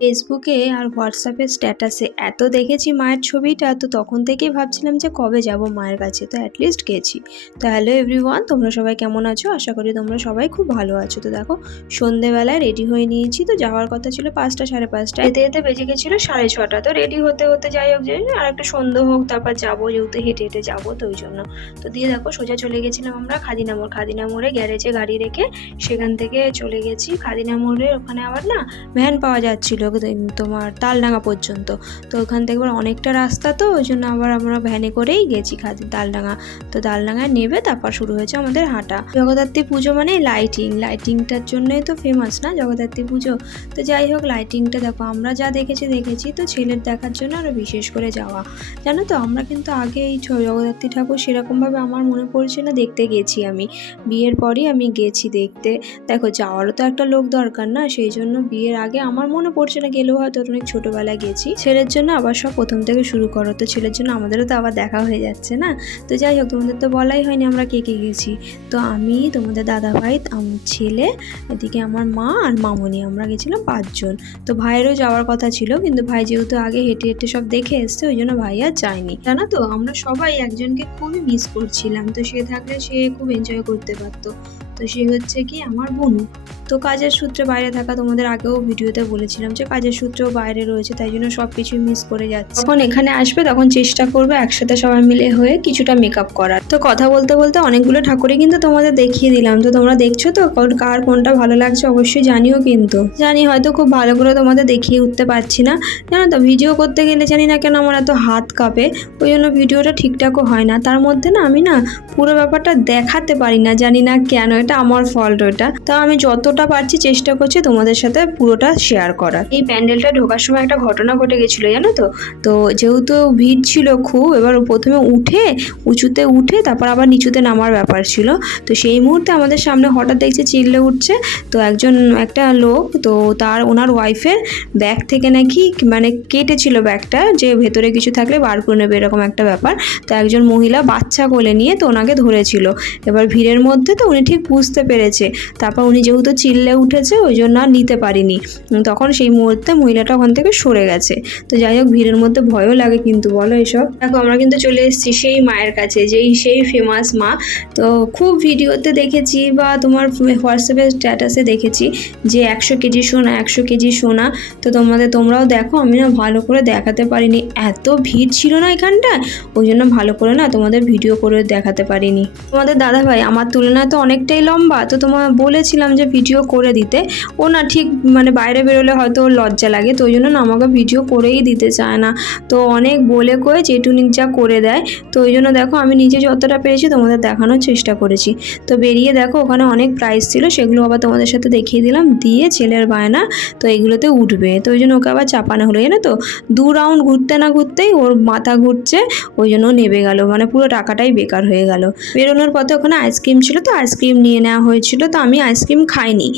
ফেসবুকে আর হোয়াটসঅ্যাপে স্ট্যাটাসে এত দেখেছি মায়ের ছবিটা, তো তখন থেকেই ভাবছিলাম যে কবে যাব মায়ের কাছে। তো অ্যাটলিস্ট গেছি। তো হ্যালো এভরিওয়ান, তোমরা সবাই কেমন আছো? আশা করি তোমরা সবাই খুব ভালো আছো। তো দেখো, সন্ধেবেলায় রেডি হয়ে নিয়েছি। তো যাওয়ার কথা ছিল 5টা 5:30, যেতে যেতে বেজে গেছিলো 6:30। তো রেডি হতে হতে যাই হোক, যে আর একটু সন্ধে হোক তারপর যাবো, যেহেতু হেঁটে হেঁটে যাবো, তো ওই জন্য। তো দিয়ে দেখো, সোজা চলে গেছিলাম আমরা খাদিনা মোড়ে গ্যারেজে গাড়ি রেখে সেখান থেকে চলে গেছি খাদিনা মোড়ে। ওখানে আবার না ভ্যান পাওয়া যাচ্ছিল তোমার তালডাঙ্গা পর্যন্ত। তো ওখান থেকে আবার অনেকটা রাস্তা, তো ওই জন্য আবার আমরা ভ্যানে করেই গেছি তালডাঙ্গা। তো তালডাঙ্গায় নেবে তারপর শুরু হয়েছে আমাদের হাঁটা। জগদ্ধাত্রী পুজো মানে লাইটিংটার জন্যই তো ফেমাস না জগদ্ধাত্রী পুজো। তো যাই হোক, লাইটিংটা দেখো, আমরা যা দেখেছি, তো ছেলের দেখার জন্য আরও বিশেষ করে যাওয়া। জানো তো, আমরা কিন্তু আগে এই জগদ্ধাত্রী ঠাকুর সেরকমভাবে আমার মনে পড়ছে না দেখতে গেছি। আমি বিয়ের পরই আমি গেছি দেখতে। দেখো, যাওয়ারও তো একটা লোক দরকার না, সেই জন্য বিয়ের আগে আমার মনে পড়ছে না, গেলেও হয়তো অনেক ছোটোবেলায় গেছি। ছেলের জন্য আবার সব প্রথম থেকে শুরু করো, তো ছেলের জন্য আমাদেরও তো আবার দেখা হয়ে যাচ্ছে না। তো যাই হোক, তোমাদের তো বলাই হয়নি আমরা কে কে গেছি। তো আমি, তোমাদের দাদাভাই, আমার ছেলে, এদিকে আমার মা আর মামনি, আমরা গেছিলাম 5 জন। তো ভাইয়েরও যাওয়ার কথা ছিল, কিন্তু ভাই যেহেতু আগে হেঁটে হেঁটে সব দেখে এসছে, ওই জন্য ভাই আর যায়নি। জানো তো, আমরা সবাই একজনকে খুবই মিস করছিলাম। তো সে থাকলে সে খুব এনজয় করতে পারতো। তো সে হচ্ছে কি আমার বোনু। তো কাজের সূত্রে বাইরে থাকা, তোমাদের আগেও ভিডিওতে বলেছিলাম যে কাজের সূত্রেও বাইরে রয়েছে, তাই জন্য সব কিছুই মিস করে যাচ্ছে। যখন এখানে আসবে তখন চেষ্টা করবে একসাথে সবাই মিলে হয়ে কিছুটা মেকআপ করার। তো কথা বলতে বলতে অনেকগুলো ঠাকুরই কিন্তু তোমাদের দেখিয়ে দিলাম। তো তোমরা দেখছো তো, কার কোনটা ভালো লাগছে অবশ্যই জানিও। কিন্তু জানি হয়তো খুব ভালো করে তোমাদের দেখিয়ে উঠতে পারছি না, জানো তো। ভিডিও করতে গেলে জানি না কেন আমার এত হাত কাঁপে, ওই জন্য ভিডিওটা ঠিকঠাকও হয় না। তার মধ্যে না আমি না পুরো ব্যাপারটা দেখাতে পারি না, জানি না কেন, এটা আমার ফল্ট ওটা। তো আমি যতটা পারছি চেষ্টা করছি তোমাদের সাথে পুরোটা শেয়ার করার। এই প্যান্ডেলটা ঢোকার সময় একটা ঘটনা ঘটে গেছিলো, জানো তো। তো যেহেতু ভিড় ছিল খুব, এবার প্রথমে উঁচুতে উঠে তারপর আবার নিচুতে নামার ব্যাপার ছিল। তো সেই মুহূর্তে আমাদের সামনে হঠাৎ দেখছি চিল্লে উঠছে। তো একটা লোক, তো ওনার ওয়াইফের ব্যাগ থেকে নাকি মানে কেটেছিল ব্যাগটা, যে ভেতরে কিছু থাকলে বার করে নেবে, এরকম একটা ব্যাপার। তো একজন মহিলা বাচ্চা কোলে নিয়ে তো ওনাকে ধরেছিল। এবার ভিড়ের মধ্যে তো উনি ঠিক বুঝতে পেরেছে, তারপর উনি যেহেতু চিল্লে উঠেছে ওই জন্য আর নিতে পারিনি। তখন সেই মুহূর্তে মহিলাটা ওখান থেকে সরে গেছে। তো যাই হোক, ভিড়ের মধ্যে ভয়ও লাগে কিন্তু, বলো এসব। দেখো, আমরা কিন্তু চলে এসেছি সেই মায়ের কাছে, সেই ফেমাস মা। তো খুব ভিডিওতে দেখেছি বা তোমার হোয়াটসঅ্যাপে স্ট্যাটাসে দেখেছি যে 100 কেজি সোনা, 100 কেজি সোনা। তো তোমরাও দেখো, আমি না ভালো করে দেখাতে পারিনি, এত ভিড় ছিল না এখানটায়, ওই জন্য ভালো করে না তোমাদের ভিডিও করে দেখাতে পারিনি। তোমাদের দাদাভাই আমার তুলনায় তো অনেকটাই লম্বা, তো তোমার বলেছিলাম যে ভিডিও করে দিতে। ও না ঠিক মানে বাইরে বেরোলে হয়তো ওর লজ্জা লাগে, তো ওই জন্য না আমাকে ভিডিও করেই দিতে চায় না। তো অনেক বলে কয়ে যেটুনিক যা করে দেয়। তো ওই জন্য দেখো, আমি নিজে যতটা পেরেছি তোমাদের দেখানোর চেষ্টা করেছি। তো বেরিয়ে দেখো, ওখানে অনেক প্রাইস ছিল, সেগুলো আবার তোমাদের সাথে দেখিয়ে দিলাম। দিয়ে ছেলের বায়না তো এগুলোতে উঠবে, তো ওই জন্য ওকে আবার চাপানো হলো, জানো তো। 2 রাউন্ড ঘুরতে না ঘুরতেই ওর মাথা ঘুরছে, ওই জন্য নেমে গেল, মানে পুরো টাকাটাই বেকার হয়ে গেল। বেরোনোর পথে ওখানে আইসক্রিম ছিল, তো আইসক্রিম নিয়ে নেওয়া হয়েছিল। তো আমি আইসক্রিম খাইনি,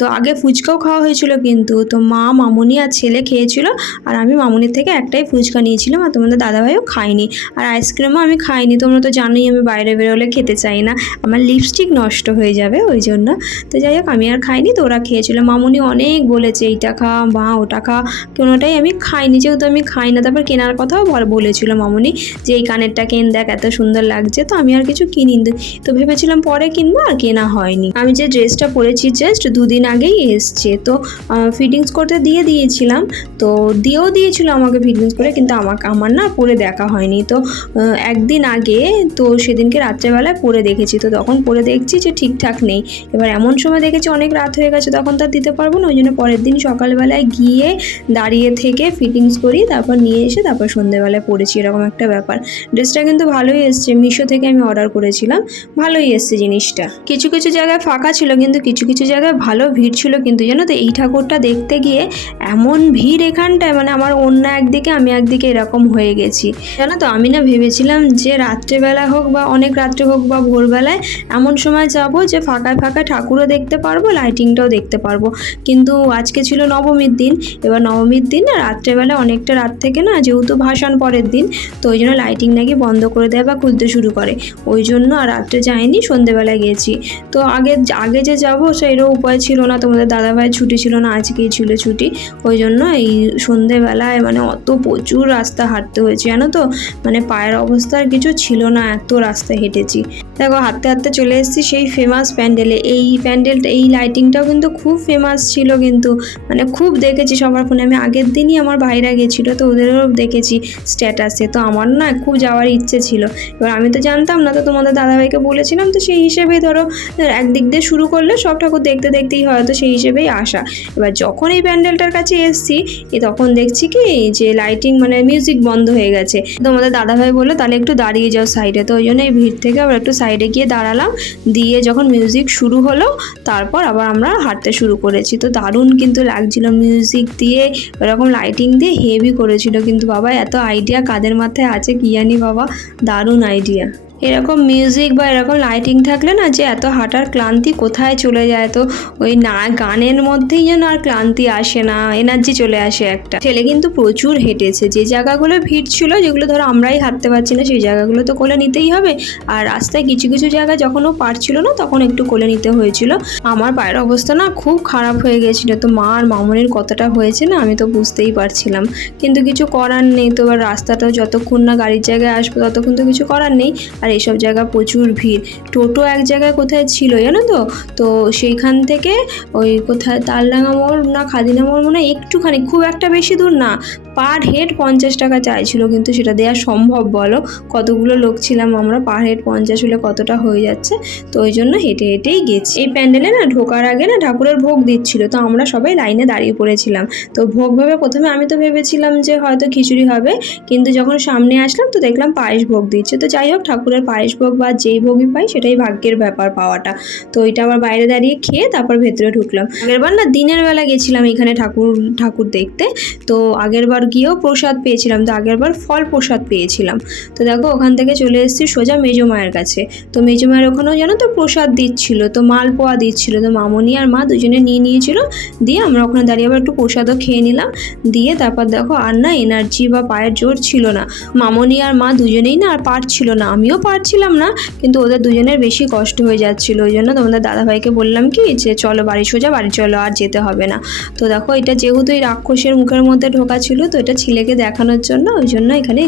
তো আগে ফুচকাও খাওয়া হয়েছিল কিন্তু। তো মা, মামনি আর ছেলে খেয়েছিল, আর আমি মামনির থেকে একটাই ফুচকা নিয়েছিলাম, আর তোমাদের দাদাভাইও খাইনি। আর আইসক্রিমও আমি খাইনি, তোমরা তো জানোই আমি বাইরে বেরোলে খেতে চাই না, আমার লিপস্টিক নষ্ট হয়ে যাবে ওই জন্য। তো যাই হোক, আমি আর খাইনি, তো ওরা খেয়েছিল। মামনি অনেক বলেছে এইটা খা মা, ওটা খা, কোনোটাই আমি খাইনি, যেহেতু আমি খাই না। তারপর কেনার কথাও বলেছিল মামনি যে এই কানেরটা কেন, দেখ এত সুন্দর লাগছে। তো আমি আর কিছু কিনি, তো ভেবেছিলাম পরে কিনবো, আর কেনা হয়নি। আমি যে ড্রেসটা পরেছি জাস্ট 2 দিন আগেই এসছে, তো ফিটিংস করতে দিয়েছিলাম, তো দিয়েও দিয়েছিল আমাকে ফিটিংস করে, কিন্তু আমার না পরে দেখা হয়নি। তো একদিন আগে, তো সেদিনকে রাত্রেবেলায় পরে দেখেছি, তো তখন পরে দেখছি যে ঠিকঠাক নেই। এবার এমন সময় দেখেছি অনেক রাত হয়ে গেছে, তখন তো আর দিতে পারবো না, ওই জন্য পরের দিন সকালবেলায় গিয়ে দাঁড়িয়ে থেকে ফিটিংস করি, তারপর নিয়ে এসে তারপর সন্ধ্যেবেলায় পরেছি, এরকম একটা ব্যাপার। ড্রেসটা কিন্তু ভালোই এসছে, মিশো থেকে আমি অর্ডার করেছিলাম, ভালোই এসছে জিনিসটা। কিছু কিছু জায়গায় ফাঁকা ছিল, কিন্তু কিছু কিছু জায়গায় ভালো ভিড় ছিল কিন্তু, জানো তো। এই ঠাকুরটা দেখতে গিয়ে এমন ভিড় এখানটায়, মানে আমার অন্য একদিকে আমি একদিকে এরকম হয়ে গেছি, জানো তো। আমি না ভেবেছিলাম যে রাত্রেবেলা হোক বা অনেক রাত্রে হোক বা ভোরবেলায় এমন সময় যাব যে ফাঁকায় ফাঁকায় ঠাকুরও দেখতে পারবো, লাইটিংটাও দেখতে পারবো। কিন্তু আজকে ছিল নবমীর দিন, এবার নবমীর দিন না রাত্রেবেলা অনেকটা রাত থেকে না, যেহেতু ভাসান পরের দিন, তো ওই জন্য লাইটিং নাকি বন্ধ করে দেয় বা খুলতে শুরু করে, ওই জন্য আর রাত্রে যাইনি, সন্ধেবেলায় গেছি। তো আগে যে যাবো সেরও উপায় ছিল না, তোমাদের দাদাভাই ছুটি ছিল না, আজকেই ছিল ছুটি, ওই জন্য এই সন্ধেবেলায় মানে অত প্রচুর রাস্তা হাঁটতে হয়েছে জানো তো, মানে পায়ের অবস্থার কিছু ছিল না, এত রাস্তা হেঁটেছি। দেখো হাঁটতে হাঁটতে চলে এসেছি সেই ফেমাস প্যান্ডেলে। এই প্যান্ডেলটা, এই লাইটিংটাও কিন্তু খুব ফেমাস ছিল, কিন্তু মানে খুব দেখেছি সবার ফোনে। আমি আগের দিনই আমার ভাইরা গেছিলো, তো ওদেরও দেখেছি স্ট্যাটাসে, তো আমার না খুব যাওয়ার ইচ্ছে ছিল। এবার আমি তো জানতাম না, তো তোমাদের দাদাভাইকে বলেছিলাম, তো সেই হিসেবেই ধরো একদিক দিয়ে শুরু করলে সব ঠাকুর দেখতে দেখতেই হয়তো সেই হিসেবেই আসা। এবার যখন এই প্যান্ডেলটার কাছে এসেছি তখন দেখছি কি যে লাইটিং মানে মিউজিক বন্ধ হয়ে গেছে। তোমাদের দাদাভাই বললো তাহলে একটু দাঁড়িয়ে যাও সাইডে, তো ওই জন্য এই ভিড় থেকে আবার একটু সাইডে গিয়ে দাঁড়ালাম। দিয়ে যখন মিউজিক শুরু হলো তারপর আবার আমরা হাঁটতে শুরু করেছি। তো দারুণ কিন্তু লাগছিল মিউজিক দিয়ে, এরকম লাইটিং দিয়ে হেভি করেছিল। কিন্তু বাবা এত আইডিয়া কাদের মাথায় আছে কি জানি বাবা, দারুণ আইডিয়া। এরকম মিউজিক বা এরকম লাইটিং থাকলে না যে এত হাঁটার ক্লান্তি কোথায় চলে যায়। তো ওই না গানের মধ্যেই যেন আর ক্লান্তি আসে না, এনার্জি চলে আসে একটা। ছেলে কিন্তু প্রচুর হেঁটেছে, যে জায়গাগুলো ভিড় ছিল, যেগুলো ধরো আমরাই হাঁটতে পারছি না, সেই জায়গাগুলো তো কোলে নিতেই হবে। আর রাস্তায় কিছু কিছু জায়গায় যখন ও পারছিল না তখন একটু কোলে নিতে হয়েছিল। আমার পায়ের অবস্থা না খুব খারাপ হয়ে গেছিলো, তো মা আর মামনির কতটা হয়েছে না আমি তো বুঝতেই পারছিলাম, কিন্তু কিছু করার নেই। তো এবার রাস্তাটা যতক্ষণ না গাড়ির জায়গায় আসবো ততক্ষণ তো কিছু করার নেই। আর এইসব জায়গা প্রচুর ভিড়। টোটো এক জায়গায় কোথায় ছিল জানো তো, তো সেইখান থেকে ওই কোথায় তালডাঙ্গা মোড় না খাদিনা মোড় মনে হয় একটুখানি, খুব একটা বেশি দূর না, পার হেড 50 টাকা চাইছিল, কিন্তু সেটা দেওয়া সম্ভব বলো? কতগুলো লোক ছিলাম আমরা, পার হেড 50 হলে কতটা হয়ে যাচ্ছে। তো ওই জন্য হেঁটে হেঁটেই গেছি। এই প্যান্ডেলে না ঢোকার আগে না ঠাকুরের ভোগ দিচ্ছিল, তো আমরা সবাই লাইনে দাঁড়িয়ে পড়েছিলাম। তো ভোগ ভেবে প্রথমে আমি তো ভেবেছিলাম যে হয়তো খিচুড়ি হবে, কিন্তু যখন সামনে আসলাম তো দেখলাম পায়েস ভোগ দিচ্ছে। তো যাই হোক, ঠাকুরের পায়েস ভোগ বা যেই ভোগই পাই সেটাই ভাগ্যের ব্যাপার পাওয়াটা। তো ওইটা আবার বাইরে দাঁড়িয়ে খেয়ে তারপর ভেতরে ঢুকলাম। আগেরবার না দিনের বেলা গেছিলাম এখানে ঠাকুর দেখতে, তো আগেরবার গিয়েও প্রসাদ পেয়েছিলাম, তো আগেরবার ফল প্রসাদ পেয়েছিলাম। তো দেখো ওখান থেকে চলে এসেছি সোজা মেজো মায়ের কাছে। তো মেজো মায়ের ওখানেও জানো তো প্রসাদ দিচ্ছিল, তো মালপোয়া দিচ্ছিল, তো মামনি আর মা দুজনে নিয়ে নিয়েছিল। দিয়ে আমরা ওখানে দাঁড়িয়ে আবার একটু প্রসাদও খেয়ে নিলাম। দিয়ে তারপর দেখো আর না এনার্জি বা পায়ের জোর ছিল না, মামনি আর মা দুজনেই না আর পারছিল না, আমিও পারছিলাম না, কিন্তু ওদের দুজনের বেশি কষ্ট হয়ে যাচ্ছিল। ওই জন্য তোমাদের দাদাভাইকে বললাম কি যে চলো বাড়ি, সোজা বাড়ি চলো, আর যেতে হবে না। তো দেখো এটা যেহেতু এই রাক্ষসের মুখের মধ্যে ঢোকা ছিল, তো এটা ছেলেকে দেখানোর জন্য ওই জন্য এখানে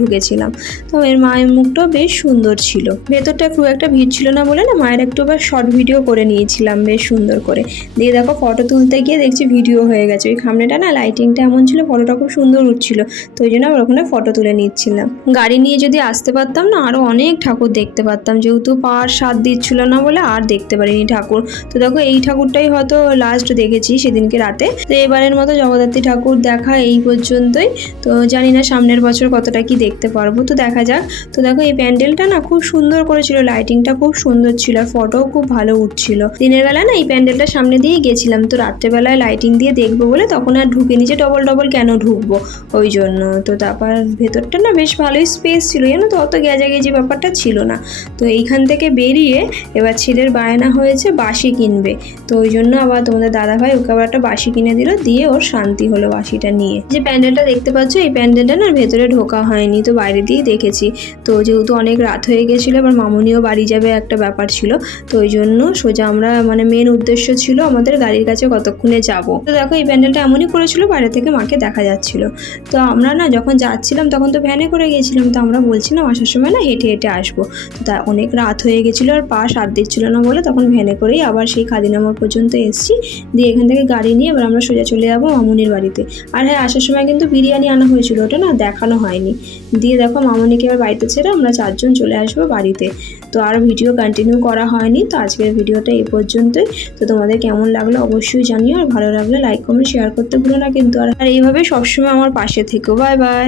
ঢুকেছিলাম। তো এর মায়ের মুখটাও বেশ সুন্দর ছিল, ভেতরটা খুব একটা ভিড় ছিল না বলে না মায়ের একটু আবার শর্ট ভিডিও করে নিয়েছিলাম বেশ সুন্দর করে। দিয়ে দেখো ফটো তুলতে গিয়ে দেখছি ভিডিও হয়ে গেছে, ওই সামনেটা না লাইটিংটা এমন ছিল, ফটোটা খুব সুন্দর উঠছিল, তো ওই জন্য আবার ওখানে ফটো তুলে নিচ্ছিলাম। গাড়ি নিয়ে যদি আসতে পারতাম না আরও অনেক ঠাকুর দেখতে পারতাম, যেহেতু পাওয়ার স্বাদ দিচ্ছিল না বলে আর দেখতে পারিনি ঠাকুর। তো দেখো এই ঠাকুরটাই হয়তো লাস্ট দেখেছি সেদিনকে রাতে। তো এবারের মতো জগদ্ধাত্রী ঠাকুর দেখা এই পর্যন্তই। তো জানি না সামনের বছর কতটা কি দেখতে পারবো, তো দেখা যাক। তো দেখো এই প্যান্ডেলটা না খুব সুন্দর করেছিল, লাইটিংটা খুব সুন্দর ছিল, আর ফটোও খুব ভালো উঠছিল। দিনের বেলা না এই প্যান্ডেলটা সামনে দিয়ে গেছিলাম, তো রাত্রেবেলায় লাইটিং দিয়ে দেখবো বলে তখন আর ঢুকে নিচে ডবল কেন ঢুকবো, ওই জন্য। তো তারপর ভেতরটা না বেশ ভালোই স্পেস ছিল জানো তো, অত গেজাগেজি ব্যাপারটা ছিল না। তো এইখান থেকে বেরিয়ে এবার ছেলের বায়না হয়েছে বাঁশি কিনবে, তো ওই জন্য আবার তোমাদের দাদাভাই ওকে আবার একটা বাঁশি কিনে দিল, দিয়ে ওর শান্তি হলো বাঁশিটা নিয়ে। যে প্যান্ডেলটা দেখতে পাচ্ছ এই প্যান্ডেলটা না ভেতরে ঢোকা হয়নি, তো বাইরে দিয়েই দেখেছি। তো যেহেতু অনেক রাত হয়ে গেছিলো, এবার মামনিও বাড়ি যাবে একটা ব্যাপার ছিল, তো ওই জন্য সোজা আমরা মানে মেন উদ্দেশ্য ছিল আমাদের গাড়ির কাছে কতক্ষণে যাব। তো দেখো এই প্যান্ডেলটা এমনই করেছিল, বাইরে থেকে মাকে দেখা যাচ্ছিল। তো আমরা না যখন যাচ্ছিলাম তখন তো ভ্যানে করে গেছিলাম, তো আমরা বলছিলাম আসার সময় না হেঁটে হেঁটে আসবো। তো তা অনেক রাত হয়ে গেছিলো আর পা সাথ দিচ্ছিল না বলে তখন ভ্যানে করেই আবার সেই খাদিনা মোড় পর্যন্ত এসেছি। দিয়ে এখান থেকে গাড়ি নিয়ে এবার আমরা সোজা চলে যাবো মামনির বাড়িতে। আর হ্যাঁ, আসার সময় কিন্তু বিরিয়ানি আনা হয়েছিল, ওটা না দেখানো হয়নি। দিয়ে দেখো মামনিকে এবার বাড়িতে ছেড়ে আমরা 4 জন চলে আসবো বাড়িতে। তো আর ভিডিও কন্টিনিউ করা হয়নি, তো আজকের ভিডিওটা এই পর্যন্তই। তো তোমাদের কেমন লাগলো অবশ্যই জানিও, আর ভালো লাগলে লাইক কমেন্ট শেয়ার করতে ভুলো না কিন্তু। আর এইভাবে সবসময় আমার পাশে থেকো। Bye bye.